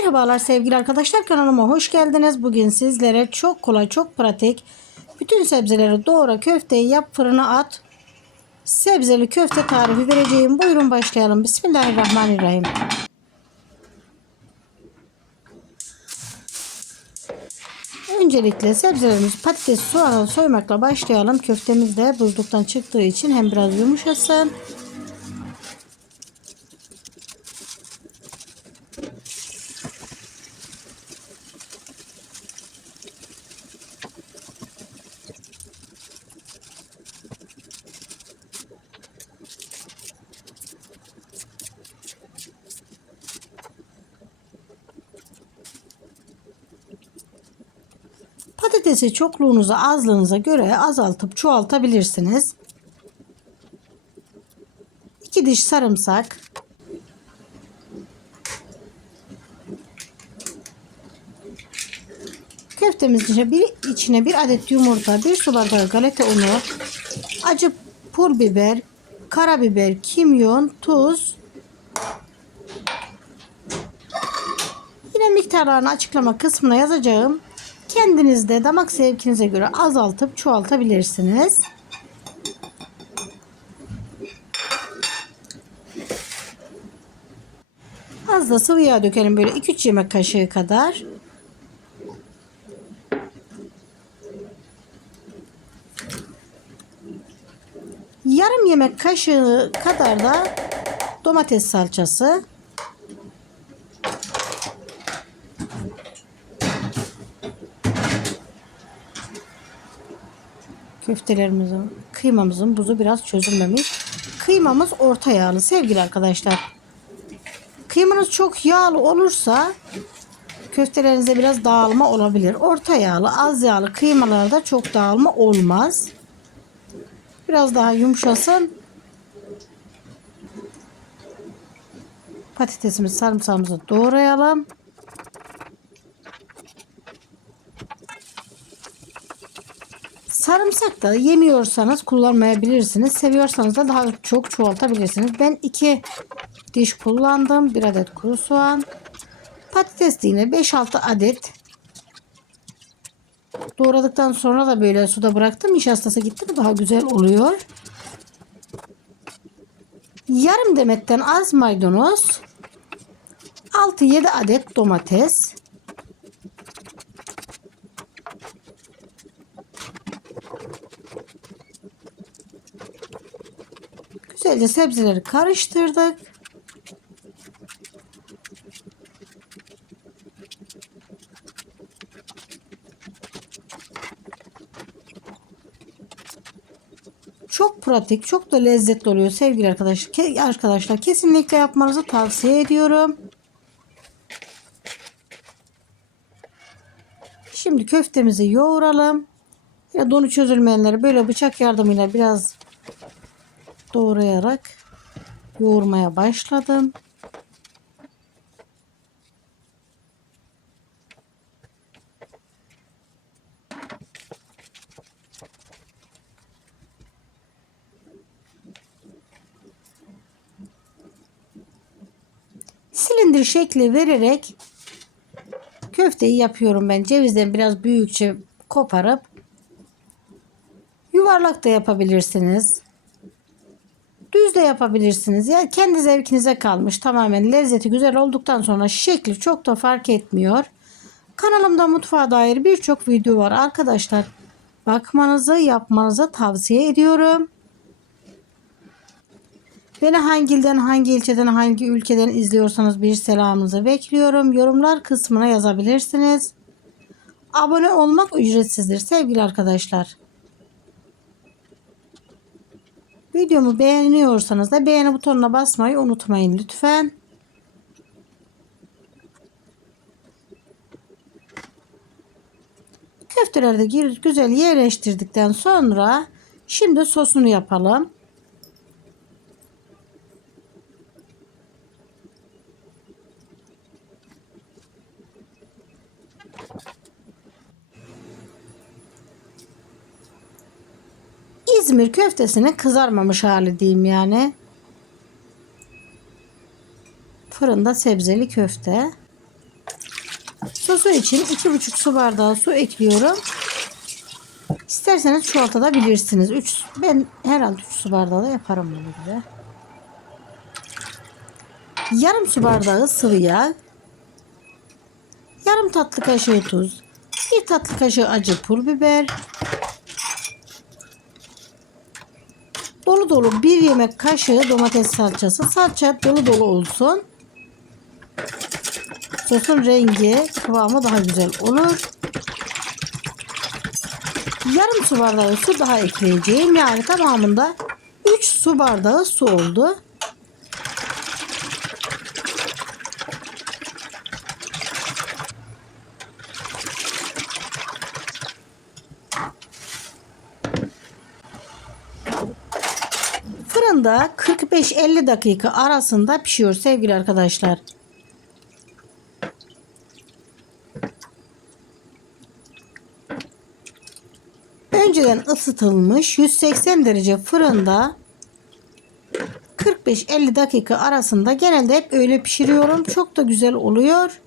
Merhabalar sevgili arkadaşlar kanalıma hoş geldiniz. Bugün sizlere çok kolay çok pratik bütün sebzeleri doğra köfteyi yap fırına at. Sebzeli köfte tarifi vereceğim. Buyurun başlayalım. Bismillahirrahmanirrahim. Öncelikle sebzelerimizi patates soğanı soymakla başlayalım. Köftemiz de buzluktan çıktığı için hem biraz yumuşasın. Patatesi çokluğunuza azlığınıza göre azaltıp çoğaltabilirsiniz. 2 diş sarımsak. Köftemizin içine bir, içine bir adet yumurta, bir su bardağı galeta unu, acı pul biber, karabiber, kimyon, tuz, Yine miktarlarını açıklama kısmına yazacağım. Kendiniz de damak zevkinize göre azaltıp çoğaltabilirsiniz. Az da sıvı yağ dökelim böyle 2-3 yemek kaşığı kadar. Yarım yemek kaşığı kadar da domates salçası. Köftelerimizin, kıymamızın buzu biraz çözülmemiş. Kıymamız orta yağlı sevgili arkadaşlar. Kıymanız çok yağlı olursa köftelerinize biraz dağılma olabilir. Orta yağlı, az yağlı kıymalarda çok dağılma olmaz. Biraz daha yumuşasın. Patatesimizi, sarımsağımızı doğrayalım. Sarımsak da yemiyorsanız kullanmayabilirsiniz. Seviyorsanız da daha çok çoğaltabilirsiniz. Ben iki diş kullandım. Bir adet kuru soğan. Patates de yine 5-6 adet. Doğradıktan sonra da böyle suda bıraktım. Nişastası gitti mi daha güzel oluyor. Yarım demetten az maydanoz. 6-7 adet domates. Güzelce sebzeleri karıştırdık. Çok pratik, çok da lezzetli oluyor sevgili arkadaşlar. Ke- Arkadaşlar kesinlikle yapmanızı tavsiye ediyorum. Şimdi köftemizi yoğuralım. Ya donu çözülmeyenleri böyle bıçak yardımıyla biraz doğrayarak yoğurmaya başladım. Silindir şekli vererek köfteyi yapıyorum ben. Cevizden biraz büyükçe koparıp yuvarlak da yapabilirsiniz. Düz de yapabilirsiniz. Ya kendi zevkinize kalmış. Tamamen lezzeti güzel olduktan sonra şekli çok da fark etmiyor. Kanalımda mutfağa dair birçok video var arkadaşlar. Bakmanızı, yapmanızı tavsiye ediyorum. Beni hangi ilden, hangi ilçeden, hangi ülkeden izliyorsanız bir selamınızı bekliyorum. Yorumlar kısmına yazabilirsiniz. Abone olmak ücretsizdir sevgili arkadaşlar. Videomu beğeniyorsanız da beğeni butonuna basmayı unutmayın lütfen. Köfteleri de güzel yerleştirdikten sonra şimdi sosunu yapalım. İzmir köftesinin kızarmamış hali diyeyim yani. Fırında sebzeli köfte. Sosu için 2,5 su bardağı su ekliyorum. İsterseniz çoğaltabilirsiniz. 3 ben herhalde 3 su bardağı da yaparım bunu gibi. Yarım su bardağı sıvı yağ. Yarım tatlı kaşığı tuz. Bir tatlı kaşığı acı pul biber. Dolu dolu bir yemek kaşığı domates salçası. Salça dolu dolu olsun. Sosun rengi kıvamı daha güzel olur. Yarım su bardağı su daha ekleyeceğim. Yani tamamında 3 su bardağı su oldu. Fırında 45-50 dakika arasında pişiyor sevgili arkadaşlar. Önceden ısıtılmış 180 derece fırında 45-50 dakika arasında genelde hep öyle pişiriyorum. Çok da güzel oluyor.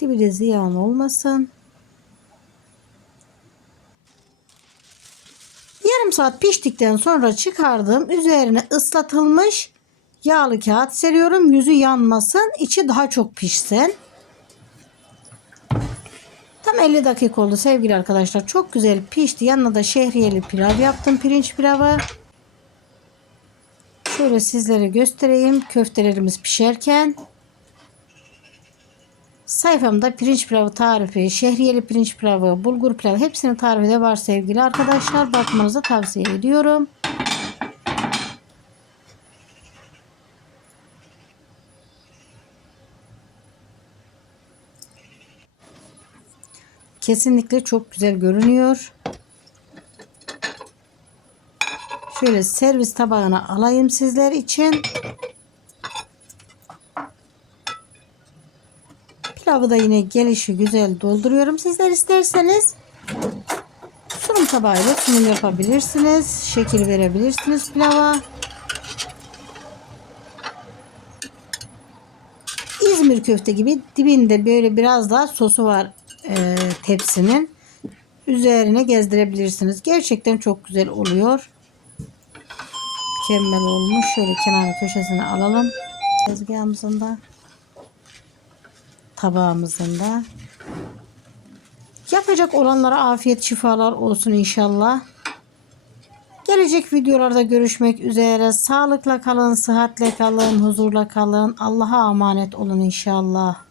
Dibi de ziyan olmasın. Yarım saat piştikten sonra çıkardım. Üzerine ıslatılmış yağlı kağıt seriyorum. Yüzü yanmasın. içi daha çok pişsin. Tam 50 dakika oldu sevgili arkadaşlar. Çok güzel pişti. Yanına da şehriyeli pilav yaptım. Pirinç pilavı. Şöyle sizlere göstereyim. Köftelerimiz pişerken. Sayfamda pirinç pilavı tarifi, şehriyeli pirinç pilavı, bulgur pilavı hepsinin tarifi de var sevgili arkadaşlar. Bakmanızı tavsiye ediyorum. Kesinlikle çok güzel görünüyor. Şöyle servis tabağına alayım sizler için. Pilavı da yine gelişi güzel dolduruyorum. Sizler isterseniz sunum tabağıyla sunum yapabilirsiniz. Şekil verebilirsiniz pilava. İzmir köfte gibi dibinde böyle biraz daha sosu var e, tepsinin. Üzerine gezdirebilirsiniz. Gerçekten çok güzel oluyor. Mükemmel olmuş. Şöyle kenar köşesine alalım. Tezgahımızın da tabağımızın da. Yapacak olanlara afiyet şifalar olsun inşallah. Gelecek videolarda görüşmek üzere. Sağlıkla kalın, sıhhatle kalın, huzurla kalın. Allah'a emanet olun inşallah.